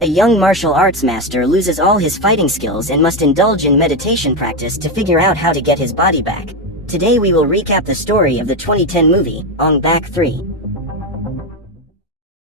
A young martial arts master loses all his fighting skills and must indulge in meditation practice to figure out how to get his body back. Today we will recap the story of the 2010 movie, Ong Bak 3.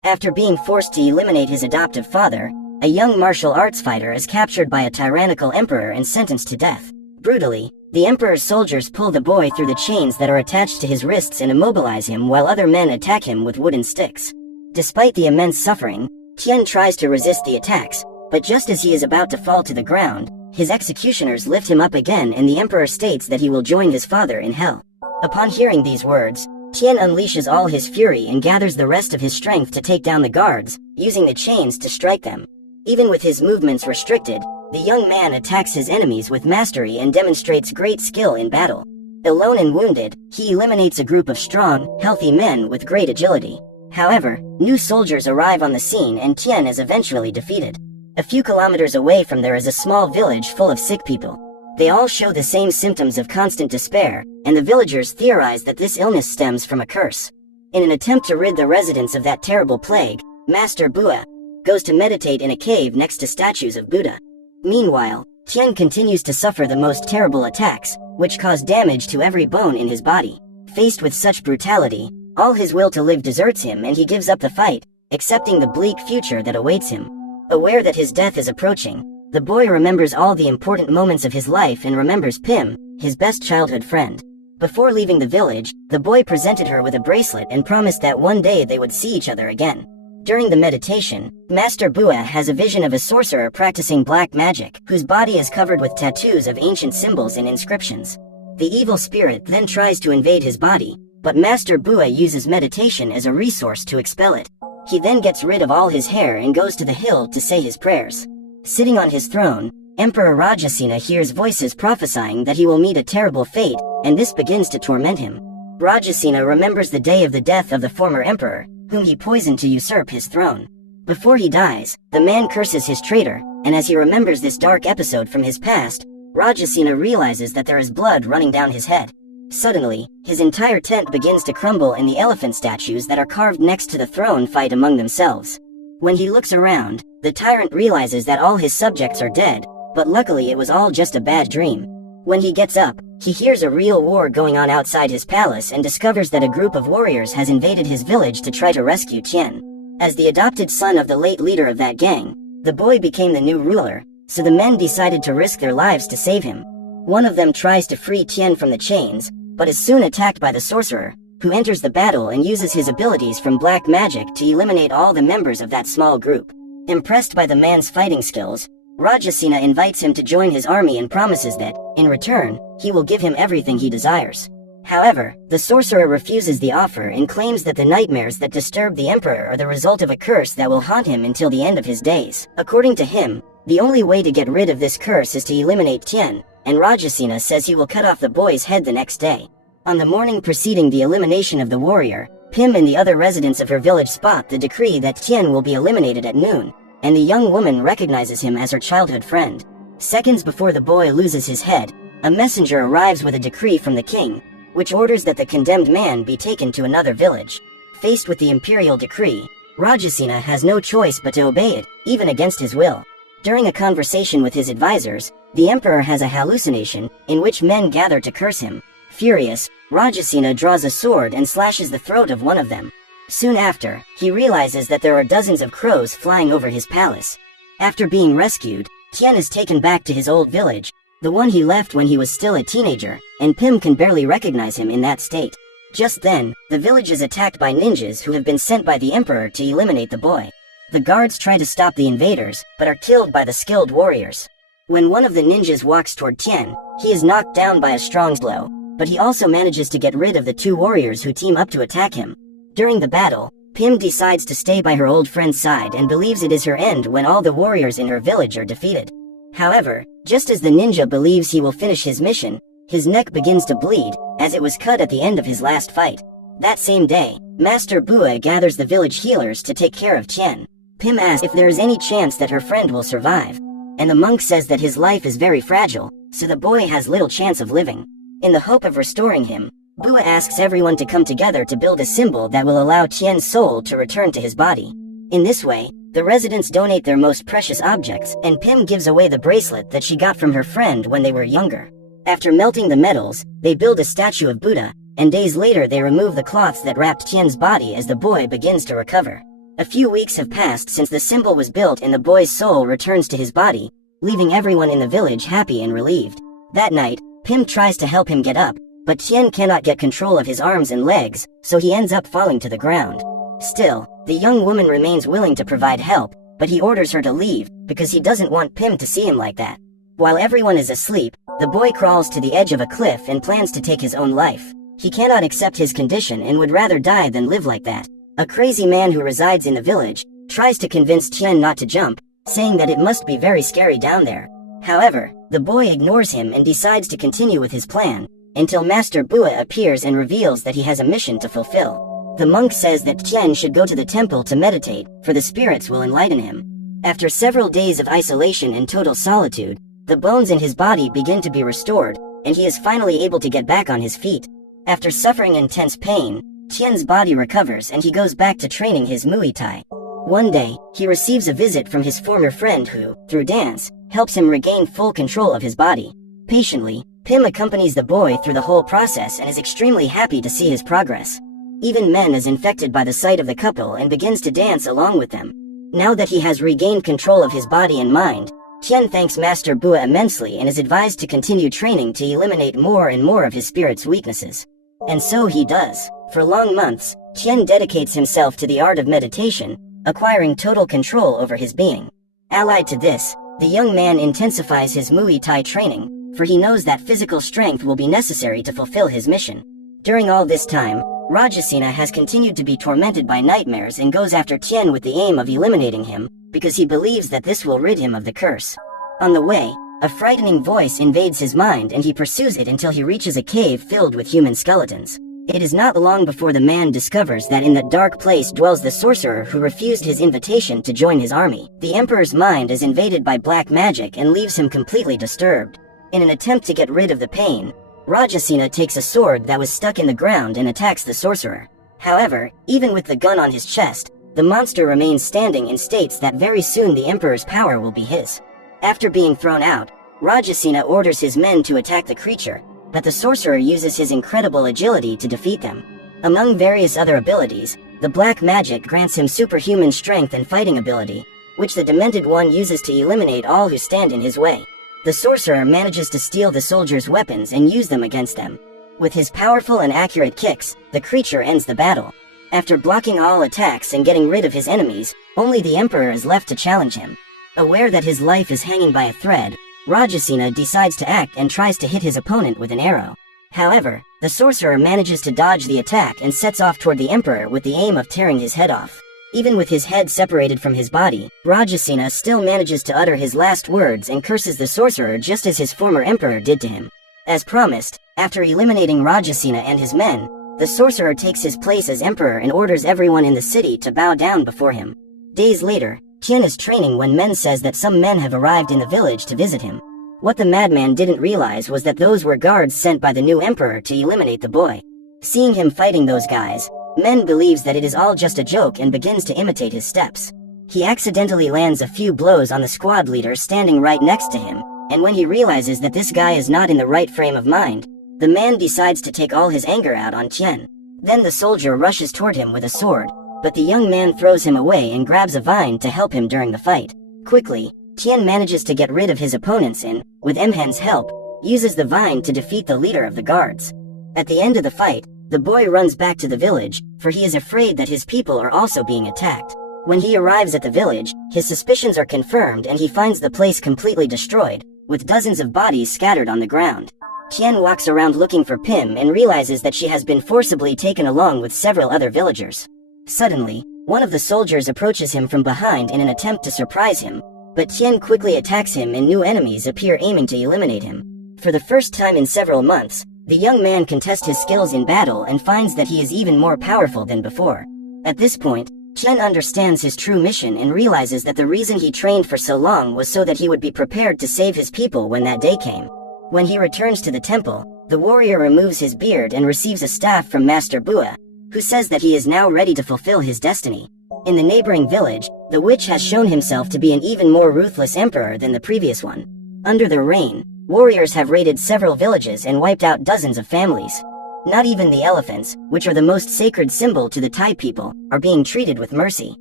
After being forced to eliminate his adoptive father, a young martial arts fighter is captured by a tyrannical emperor and sentenced to death. Brutally, the emperor's soldiers pull the boy through the chains that are attached to his wrists and immobilize him while other men attack him with wooden sticks. Despite the immense suffering, Tien tries to resist the attacks, but just as he is about to fall to the ground, his executioners lift him up again and the emperor states that he will join his father in hell. Upon hearing these words, Tien unleashes all his fury and gathers the rest of his strength to take down the guards, using the chains to strike them. Even with his movements restricted, the young man attacks his enemies with mastery and demonstrates great skill in battle. Alone and wounded, he eliminates a group of strong, healthy men with great agility. However, new soldiers arrive on the scene and Tien is eventually defeated. A few kilometers away from there is a small village full of sick people. They all show the same symptoms of constant despair, and the villagers theorize that this illness stems from a curse. In an attempt to rid the residents of that terrible plague, Master Bua goes to meditate in a cave next to statues of Buddha. Meanwhile, Tien continues to suffer the most terrible attacks, which cause damage to every bone in his body. Faced with such brutality, all his will to live deserts him and he gives up the fight, accepting the bleak future that awaits him. Aware that his death is approaching, the boy remembers all the important moments of his life and remembers Pim, his best childhood friend. Before leaving the village, the boy presented her with a bracelet and promised that one day they would see each other again. During the meditation, Master Bua has a vision of a sorcerer practicing black magic, whose body is covered with tattoos of ancient symbols and inscriptions. The evil spirit then tries to invade his body, but Master Bua uses meditation as a resource to expel it. He then gets rid of all his hair and goes to the hill to say his prayers. Sitting on his throne, Emperor Rajasena hears voices prophesying that he will meet a terrible fate, and this begins to torment him. Rajasena remembers the day of the death of the former emperor, whom he poisoned to usurp his throne. Before he dies, the man curses his traitor, and as he remembers this dark episode from his past, Rajasena realizes that there is blood running down his head. Suddenly, his entire tent begins to crumble and the elephant statues that are carved next to the throne fight among themselves. When he looks around, the tyrant realizes that all his subjects are dead, but luckily it was all just a bad dream. When he gets up, he hears a real war going on outside his palace and discovers that a group of warriors has invaded his village to try to rescue Tien. As the adopted son of the late leader of that gang, the boy became the new ruler, so the men decided to risk their lives to save him. One of them tries to free Tien from the chains, but is soon attacked by the sorcerer, who enters the battle and uses his abilities from black magic to eliminate all the members of that small group. Impressed by the man's fighting skills, Rajasena invites him to join his army and promises that, in return, he will give him everything he desires. However, the sorcerer refuses the offer and claims that the nightmares that disturb the emperor are the result of a curse that will haunt him until the end of his days. According to him, the only way to get rid of this curse is to eliminate Tien, and Rajasena says he will cut off the boy's head the next day. On the morning preceding the elimination of the warrior, Pim and the other residents of her village spot the decree that Tien will be eliminated at noon, and the young woman recognizes him as her childhood friend. Seconds before the boy loses his head, a messenger arrives with a decree from the king, which orders that the condemned man be taken to another village. Faced with the imperial decree, Rajasena has no choice but to obey it, even against his will. During a conversation with his advisors, the emperor has a hallucination, in which men gather to curse him. Furious, Rajasena draws a sword and slashes the throat of one of them. Soon after, he realizes that there are dozens of crows flying over his palace. After being rescued, Tien is taken back to his old village, the one he left when he was still a teenager, and Pim can barely recognize him in that state. Just then, the village is attacked by ninjas who have been sent by the emperor to eliminate the boy. The guards try to stop the invaders, but are killed by the skilled warriors. When one of the ninjas walks toward Tien, he is knocked down by a strong blow, but he also manages to get rid of the two warriors who team up to attack him. During the battle, Pim decides to stay by her old friend's side and believes it is her end when all the warriors in her village are defeated. However, just as the ninja believes he will finish his mission, his neck begins to bleed, as it was cut at the end of his last fight. That same day, Master Bua gathers the village healers to take care of Tien. Pim asks if there is any chance that her friend will survive, and the monk says that his life is very fragile, so the boy has little chance of living. In the hope of restoring him, Bua asks everyone to come together to build a symbol that will allow Tien's soul to return to his body. In this way, The residents donate their most precious objects, and Pim gives away the bracelet that she got from her friend when they were younger. After melting the metals, they build a statue of Buddha, and days later they remove the cloths that wrapped Tien's body as the boy begins to recover. A few weeks have passed since the symbol was built and the boy's soul returns to his body, leaving everyone in the village happy and relieved. That night, Pim tries to help him get up, but Tien cannot get control of his arms and legs, so he ends up falling to the ground. Still, the young woman remains willing to provide help, but he orders her to leave, because he doesn't want Pim to see him like that. While everyone is asleep, the boy crawls to the edge of a cliff and plans to take his own life. He cannot accept his condition and would rather die than live like that. A crazy man who resides in the village tries to convince Tien not to jump, saying that it must be very scary down there. However, the boy ignores him and decides to continue with his plan, until Master Bua appears and reveals that he has a mission to fulfill. The monk says that Tien should go to the temple to meditate, for the spirits will enlighten him. After several days of isolation and total solitude, the bones in his body begin to be restored, and he is finally able to get back on his feet. After suffering intense pain, Tien's body recovers and he goes back to training his Muay Thai. One day, he receives a visit from his former friend who, through dance, helps him regain full control of his body. Patiently, Pim accompanies the boy through the whole process and is extremely happy to see his progress. Even Men is infected by the sight of the couple and begins to dance along with them. Now that he has regained control of his body and mind, Tien thanks Master Bua immensely and is advised to continue training to eliminate more and more of his spirit's weaknesses. And so he does. For long months, Tien dedicates himself to the art of meditation, acquiring total control over his being. Allied to this, the young man intensifies his Muay Thai training, for he knows that physical strength will be necessary to fulfill his mission. During all this time, Rajasena has continued to be tormented by nightmares and goes after Tien with the aim of eliminating him, because he believes that this will rid him of the curse. On the way, a frightening voice invades his mind and he pursues it until he reaches a cave filled with human skeletons. It is not long before the man discovers that in that dark place dwells the sorcerer who refused his invitation to join his army. The emperor's mind is invaded by black magic and leaves him completely disturbed. In an attempt to get rid of the pain, Rajasena takes a sword that was stuck in the ground and attacks the sorcerer. However, even with the gun on his chest, the monster remains standing and states that very soon the emperor's power will be his. After being thrown out, Rajasena orders his men to attack the creature, but the sorcerer uses his incredible agility to defeat them. Among various other abilities, the black magic grants him superhuman strength and fighting ability, which the Demented One uses to eliminate all who stand in his way. The sorcerer manages to steal the soldiers' weapons and use them against them. With his powerful and accurate kicks, the creature ends the battle. After blocking all attacks and getting rid of his enemies, only the emperor is left to challenge him. Aware that his life is hanging by a thread, Rajasena decides to act and tries to hit his opponent with an arrow. However, the sorcerer manages to dodge the attack and sets off toward the emperor with the aim of tearing his head off. Even with his head separated from his body, Rajasena still manages to utter his last words and curses the sorcerer just as his former emperor did to him. As promised, after eliminating Rajasena and his men, the sorcerer takes his place as emperor and orders everyone in the city to bow down before him. Days later, Tien is training when Men says that some men have arrived in the village to visit him. What the madman didn't realize was that those were guards sent by the new emperor to eliminate the boy. Seeing him fighting those guys, Men believes that it is all just a joke and begins to imitate his steps. He accidentally lands a few blows on the squad leader standing right next to him, and when he realizes that this guy is not in the right frame of mind, the man decides to take all his anger out on Tien. Then the soldier rushes toward him with a sword, but the young man throws him away and grabs a vine to help him during the fight. Quickly, Tien manages to get rid of his opponents and, with Mhen's help, uses the vine to defeat the leader of the guards. At the end of the fight, the boy runs back to the village, for he is afraid that his people are also being attacked. When he arrives at the village, his suspicions are confirmed and he finds the place completely destroyed, with dozens of bodies scattered on the ground. Tien walks around looking for Pim and realizes that she has been forcibly taken along with several other villagers. Suddenly, one of the soldiers approaches him from behind in an attempt to surprise him, but Tien quickly attacks him and new enemies appear aiming to eliminate him. For the first time in several months, the young man contests his skills in battle and finds that he is even more powerful than before. At this point, Tien understands his true mission and realizes that the reason he trained for so long was so that he would be prepared to save his people when that day came. When he returns to the temple, the warrior removes his beard and receives a staff from Master Bua, who says that he is now ready to fulfill his destiny. In the neighboring village, the witch has shown himself to be an even more ruthless emperor than the previous one. Under their reign, warriors have raided several villages and wiped out dozens of families. Not even the elephants, which are the most sacred symbol to the Thai people, are being treated with mercy.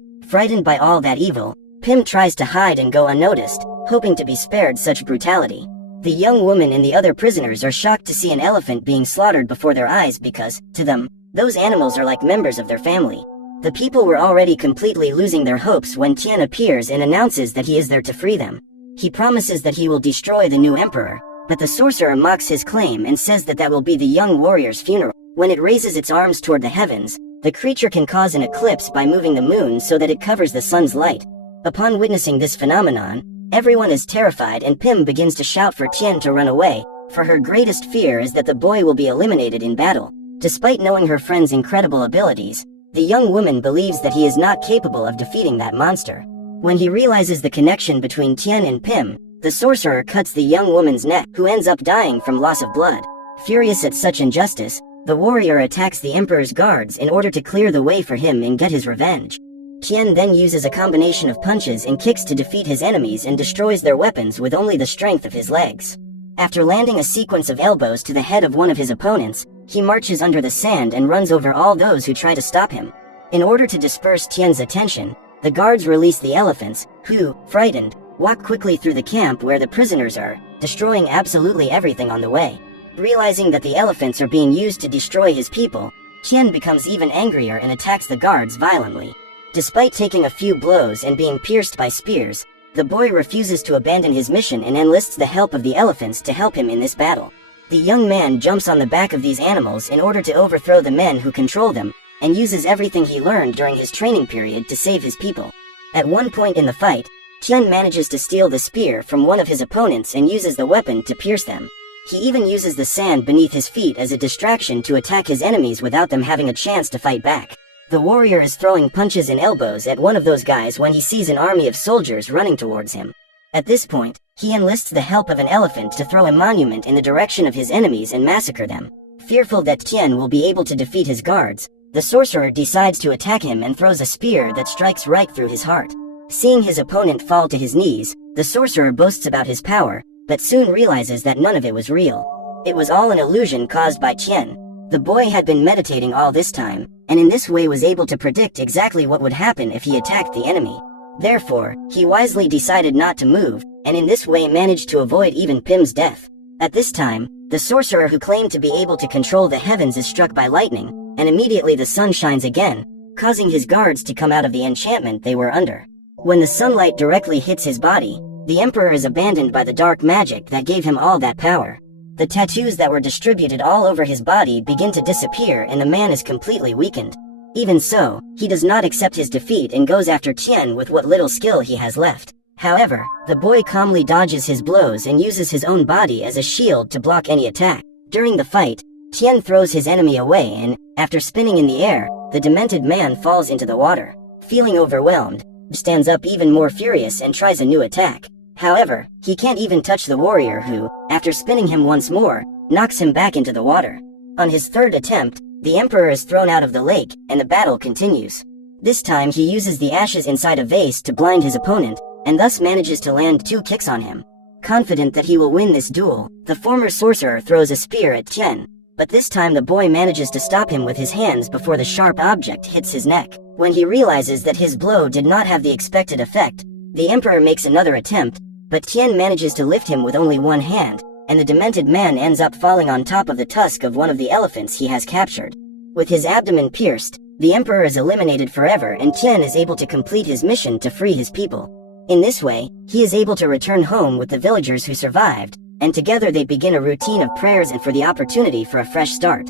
Frightened by all that evil, Pim tries to hide and go unnoticed, hoping to be spared such brutality. The young woman and the other prisoners are shocked to see an elephant being slaughtered before their eyes because, to them, those animals are like members of their family. The people were already completely losing their hopes when Tien appears and announces that he is there to free them. He promises that he will destroy the new emperor, but the sorcerer mocks his claim and says that will be the young warrior's funeral. When it raises its arms toward the heavens, the creature can cause an eclipse by moving the moon so that it covers the sun's light. Upon witnessing this phenomenon, everyone is terrified and Pim begins to shout for Tien to run away, for her greatest fear is that the boy will be eliminated in battle. Despite knowing her friend's incredible abilities, the young woman believes that he is not capable of defeating that monster. When he realizes the connection between Tien and Pim, the sorcerer cuts the young woman's neck, who ends up dying from loss of blood. Furious at such injustice, the warrior attacks the emperor's guards in order to clear the way for him and get his revenge. Tien then uses a combination of punches and kicks to defeat his enemies and destroys their weapons with only the strength of his legs. After landing a sequence of elbows to the head of one of his opponents, he marches under the sand and runs over all those who try to stop him. In order to disperse Tien's attention, the guards release the elephants, who, frightened, walk quickly through the camp where the prisoners are, destroying absolutely everything on the way. Realizing that the elephants are being used to destroy his people, Tien becomes even angrier and attacks the guards violently. Despite taking a few blows and being pierced by spears, the boy refuses to abandon his mission and enlists the help of the elephants to help him in this battle. The young man jumps on the back of these animals in order to overthrow the men who control them, and uses everything he learned during his training period to save his people. At one point in the fight, Tien manages to steal the spear from one of his opponents and uses the weapon to pierce them. He even uses the sand beneath his feet as a distraction to attack his enemies without them having a chance to fight back. The warrior is throwing punches and elbows at one of those guys when he sees an army of soldiers running towards him. At this point, he enlists the help of an elephant to throw a monument in the direction of his enemies and massacre them. Fearful that Tien will be able to defeat his guards, the sorcerer decides to attack him and throws a spear that strikes right through his heart. Seeing his opponent fall to his knees, the sorcerer boasts about his power, but soon realizes that none of it was real. It was all an illusion caused by Tien. The boy had been meditating all this time, and in this way was able to predict exactly what would happen if he attacked the enemy. Therefore, he wisely decided not to move, and in this way managed to avoid even Pim's death. At this time, the sorcerer who claimed to be able to control the heavens is struck by lightning, and immediately the sun shines again, causing his guards to come out of the enchantment they were under. When the sunlight directly hits his body, the emperor is abandoned by the dark magic that gave him all that power. The tattoos that were distributed all over his body begin to disappear and the man is completely weakened. Even so, he does not accept his defeat and goes after Tien with what little skill he has left. However, the boy calmly dodges his blows and uses his own body as a shield to block any attack. During the fight, Tien throws his enemy away and, after spinning in the air, the demented man falls into the water. Feeling overwhelmed, he stands up even more furious and tries a new attack. However, he can't even touch the warrior who, after spinning him once more, knocks him back into the water. On his third attempt, the emperor is thrown out of the lake, and the battle continues. This time he uses the ashes inside a vase to blind his opponent, and thus manages to land 2 kicks on him. Confident that he will win this duel, the former sorcerer throws a spear at Tien, but this time the boy manages to stop him with his hands before the sharp object hits his neck. When he realizes that his blow did not have the expected effect, the emperor makes another attempt, but Tien manages to lift him with only one hand, and the demented man ends up falling on top of the tusk of one of the elephants he has captured. With his abdomen pierced, the emperor is eliminated forever and Tien is able to complete his mission to free his people. In this way, he is able to return home with the villagers who survived, and together they begin a routine of prayers and for the opportunity for a fresh start.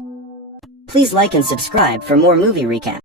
Please like and subscribe for more movie recap.